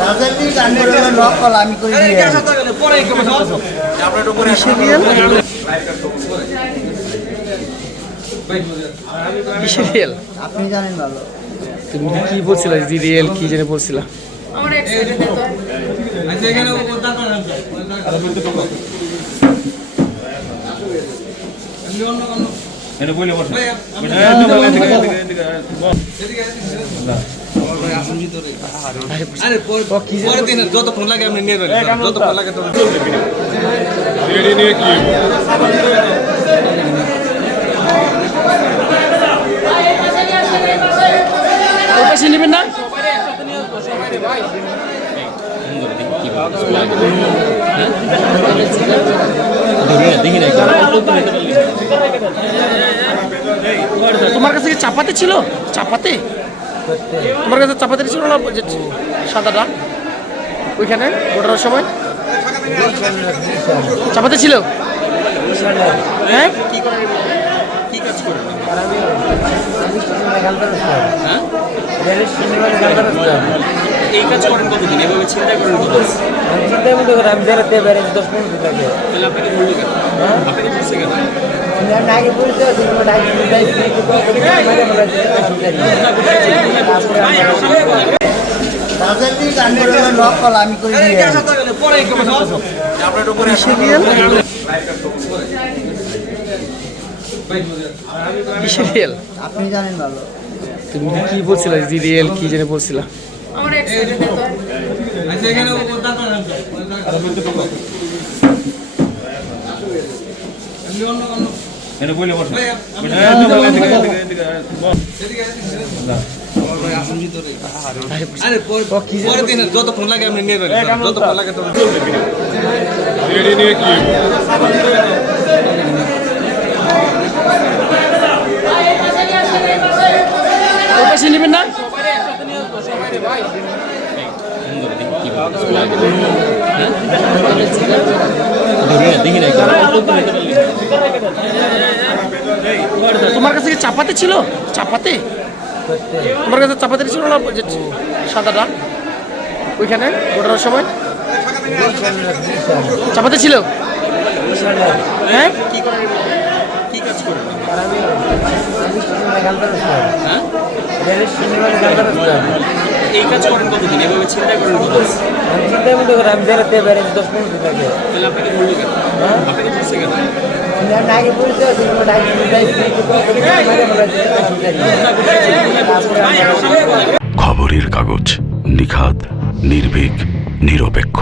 রাজনৈতিক আন্দোলনের নকল আমি করে কিসের আপনি জানেন ভালো। তুমি কি বলছিলা? রিয়েল কি জেনে বলছিলা? আমার এক্সিডেন্ট তো যতক্ষণ লাগে আপনি নিয়ে যতক্ষণ লাগে পাশে নেবেন না? তোমার কাছে কি চাপাতি ছিল? চাপাতি তোমার কাছে চাপাতি ছিল না? সাদাটা ওইখানে ওঠার সময় চাপাতি ছিল? হ্যাঁ, এই কাজ করেন কতদিন? এভাবে চিন্তা করেন আমি বেরোতে বেড়ে 10 মিনিট লাগে। তাহলে আপনাকে বললো কেন? আপনাকে বলছে কেন? রাজনৈতিক আন্দোলনের নকল আমি করে কিসের? আপনি জানেন ভালো। তুমি কি বলছিলা? রিয়েল কি জেনে বলছিলা? আমার এক্সিডেন্ট তো যতক্ষণ লাগে আপনি নিয়ে যতক্ষণ লাগে পাশে নেবেন না? তোমার কাছে কি চাপাতি ছিল? চাপাতি তোমার কাছে চাপাতি ছিল না? সাদাটা ওইখানে ওঠার সময় চাপাতি ছিল? হ্যাঁ, কি কাজ করেন? এই কাজ করেন কতদিন? এভাবে চিন্তা করেন আমি বেরোতে বেড়ে 10 মিনিট লাগে। তাহলে আপনাকে বললো কেন? আপনাকে বলছে কেন? খবরের কাগজ, নিখাত, নির্ভীক, নিরপেক্ষ।